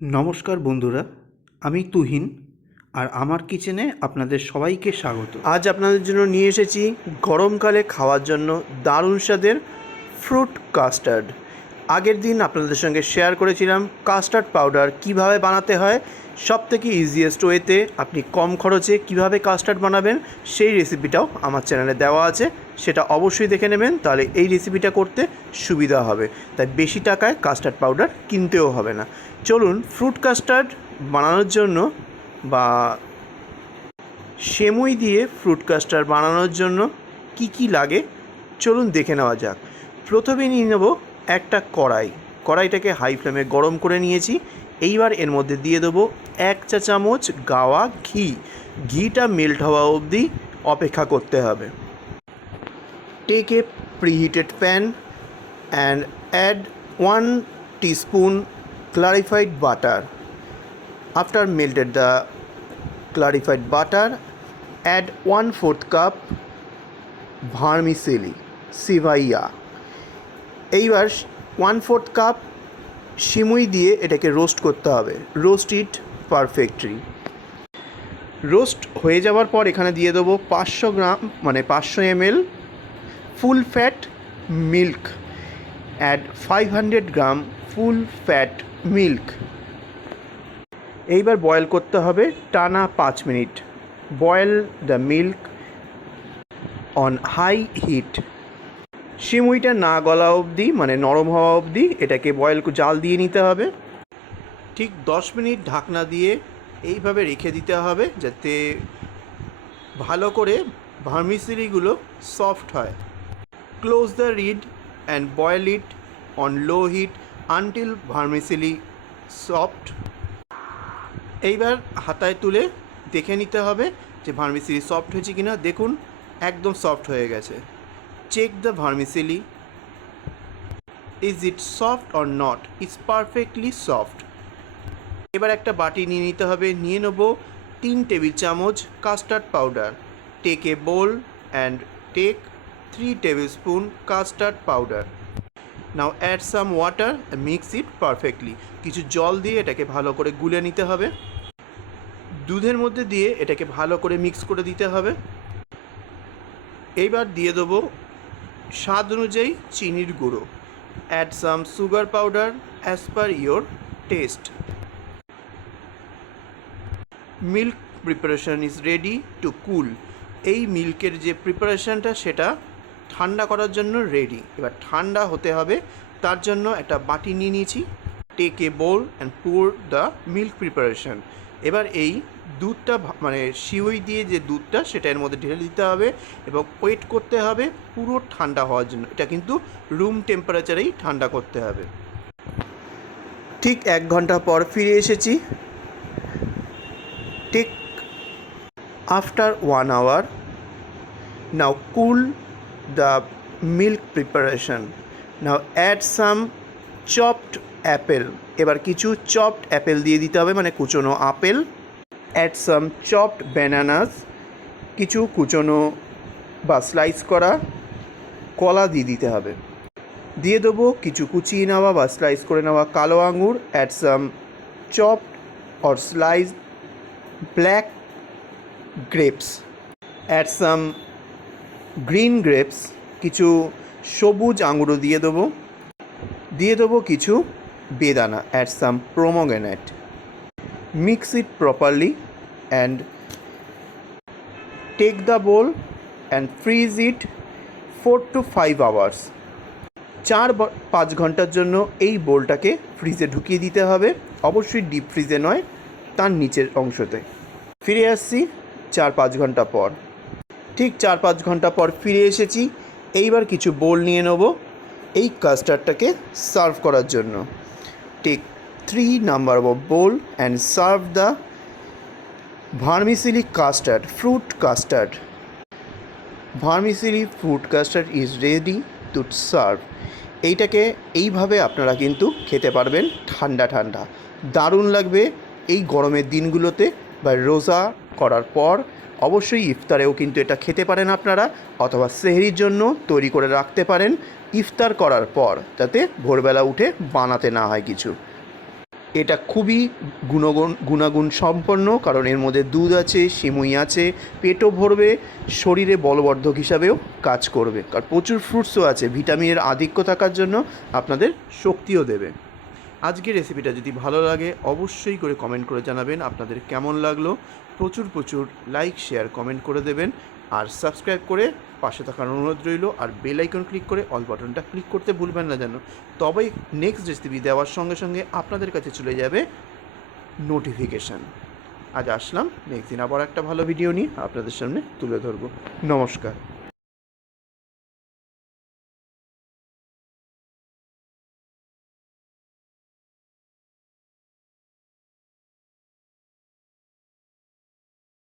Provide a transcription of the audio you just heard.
নমস্কার বন্ধুরা, আমি তুহিন আর আমার কিচেনে আপনাদের সবাইকে স্বাগত। আজ আপনাদের জন্য নিয়ে এসেছি গরমকালে খাওয়ার জন্য দারুণ স্বাদের ফ্রুট কাস্টার্ড। আগের দিন আপনাদের সঙ্গে শেয়ার করেছিলাম কাস্টার্ড পাউডার কিভাবে বানাতে হয়। সবথেকে ইজিয়েস্ট ওয়েতে আপনি কম খরচে কিভাবে কাস্টার্ড বানাবেন সেই রেসিপিটাও আমার চ্যানেলে দেওয়া আছে, সেটা অবশ্যই দেখে নেবেন, তাহলে এই রেসিপিটা করতে সুবিধা হবে। তাই বেশি টাকায় কাস্টার্ড পাউডার কিনতেও হবে না। চলুন ফ্রুট কাস্টার্ড বানানোর জন্য বা সেমুই দিয়ে ফ্রুট কাস্টার্ড বানানোর জন্য কি কি লাগে চলুন দেখে নেওয়া যাক। প্রথমে নিয়ে নেব একটা কড়াইটাকে হাই ফ্লেমে গরম করে নিয়েছি। এইবার এর মধ্যে দিয়ে দেবো 1 চা চামচ গাওয়া ঘিটা মেল্ট হওয়া অবধি অপেক্ষা করতে হবে। Take a preheated pan and add 1 teaspoon clarified butter. After melted the clarified butter, add 1/4 cup vermicelli সিভাইয়া। এইবার 1/4 কাপ সিমুই দিয়ে এটাকে রোস্ট করতে হবে। রোস্ট ইট পারফেক্টলি। রোস্ট হয়ে যাওয়ার পর এখানে দিয়ে দেবো 500 গ্রাম মানে 500 ml full fat milk. Add 500 gram full fat milk. এইবার বয়েল করতে হবে টানা 5 মিনিট। Boil the milk on high heat. সিমুইটা না গলা অবধি মানে নরম হওয়া অবধি এটাকে জাল দিয়ে নিতে হবে। ঠিক 10 মিনিট ঢাকনা দিয়ে এইভাবে রেখে দিতে হবে যাতে ভালো করে ভার্মিসেলিগুলো সফট হয়। Close the lid and boil it on low heat until vermicelli soft. এইবার হাতায় তুলে দেখে নিতে হবে যে ভার্মিসেলি সফট হয়েছে কিনা। দেখুন একদম সফট হয়ে গেছে। Check the vermicelli, is it soft or not? It's perfectly soft. এবার একটা বাটি নিয়ে নিতে হবে। নিয়ে নেব 3 টেবিল চামচ custard powder. Take a bowl and take 3 tablespoon custard powder. Now add some water and mix it perfectly. কিছু জল দিয়ে এটাকে ভালো করে গুলে নিতে হবে। দুধের মধ্যে দিয়ে এটাকে ভালো করে মিক্স করে দিতে হবে। এইবার দিয়ে দেবো স্বাদ অনুযায়ী চিনির গুঁড়ো। Add some sugar powder as per your taste. Milk preparation is ready to cool. এই মিল্কের যে প্রিপারেশনটা সেটা ঠান্ডা করার জন্য রেডি। এবার ঠান্ডা হতে হবে, তার জন্য একটা বাটি নিয়ে নিয়েছি। Take a bowl and pour the milk preparation. এবার এই দুধটা মানে সিউই দিয়ে যে দুধটা সেটা এর মধ্যে ঢেলে দিতে হবে এবং ওয়েট করতে হবে পুরো ঠান্ডা হওয়ার জন্য। এটা কিন্তু রুম টেম্পারেচারেই ঠান্ডা করতে হবে। ঠিক 1 ঘন্টা পর ফিরে এসেছি। Take after 1 hour, now cool the milk preparation. Now add some chopped apple. এবার কিছু চপড অ্যাপেল দিয়ে দিতে হবে মানে কুচনো apple. Add some chopped bananas. কিছু কুচনো বা স্লাইস করা কলা দিয়ে দিতে হবে। দিয়ে দেবো কিছু কুচিয়ে নেওয়া বা স্লাইস করে নেওয়া কালো আঙুর। Add some chopped or slice black grapes. Add some green grapes. কিছু সবুজ আঙুরও দিয়ে দেবো কিছু বেদানা। Add some pomegranate. Mix it properly and take the bowl and freeze it 4 to 5 hours। 4-5 ঘন্টার জন্য এই বোলটাকে ফ্রিজে ঢুকিয়ে দিতে হবে, অবশ্যই ডিপ ফ্রিজে নয়, তার নিচের অংশতে। ফিরে আসছি 4-5 ঘন্টা পর। ঠিক 4-5 ঘন্টা পর ফিরে এসেছি। এইবার কিছু বোল নিয়ে নেব এই কাস্টার্ডটাকে সার্ভ করার জন্য। Take 3 number of bowl and serve the vermicelli custard, fruit custard. Vermicelli fruit custard is ready to serve. এইটাকে এইভাবে আপনারা কিন্তু খেতে পারবেন ঠান্ডা ঠান্ডা, দারুণ লাগবে এই গরমের দিনগুলোতে বা রোজা করার পর। অবশ্যই ইফতারেও কিন্তু এটা খেতে পারেন আপনারা, অথবা সেহরির জন্য তৈরি করে রাখতে পারেন ইফতার করার পর, যাতে ভোরবেলা উঠে বানাতে না হয় কিছু। এটা খুবই গুণাগুণ সম্পন্ন, কারণ এর মধ্যে দুধ আছে, সিমুই আছে, পেটও ভরবে, শরীরে বলবর্ধক হিসাবেও কাজ করবে, কারণ প্রচুর ফ্রুটসও আছে, ভিটামিনের আধিক্য থাকার জন্য আপনাদের শক্তিও দেবে। আজকের রেসিপিটা যদি ভালো লাগে অবশ্যই করে কমেন্ট করে জানাবেন আপনাদের কেমন লাগলো। প্রচুর লাইক, শেয়ার, কমেন্ট করে দেবেন, আর সাবস্ক্রাইব করে পাশে থাকার অনুরোধ রইল, আর বেল আইকন ক্লিক করে অল বাটনটা ক্লিক করতে ভুলবেন না যেন, তবেই নেক্সট রেসিপি দেওয়ার সঙ্গে সঙ্গে আপনাদের কাছে চলে যাবে নোটিফিকেশান। আজ আসলাম, নেক্সট দিন আবার একটা ভালো ভিডিও নিয়ে আপনাদের সামনে তুলে ধরবো। নমস্কার।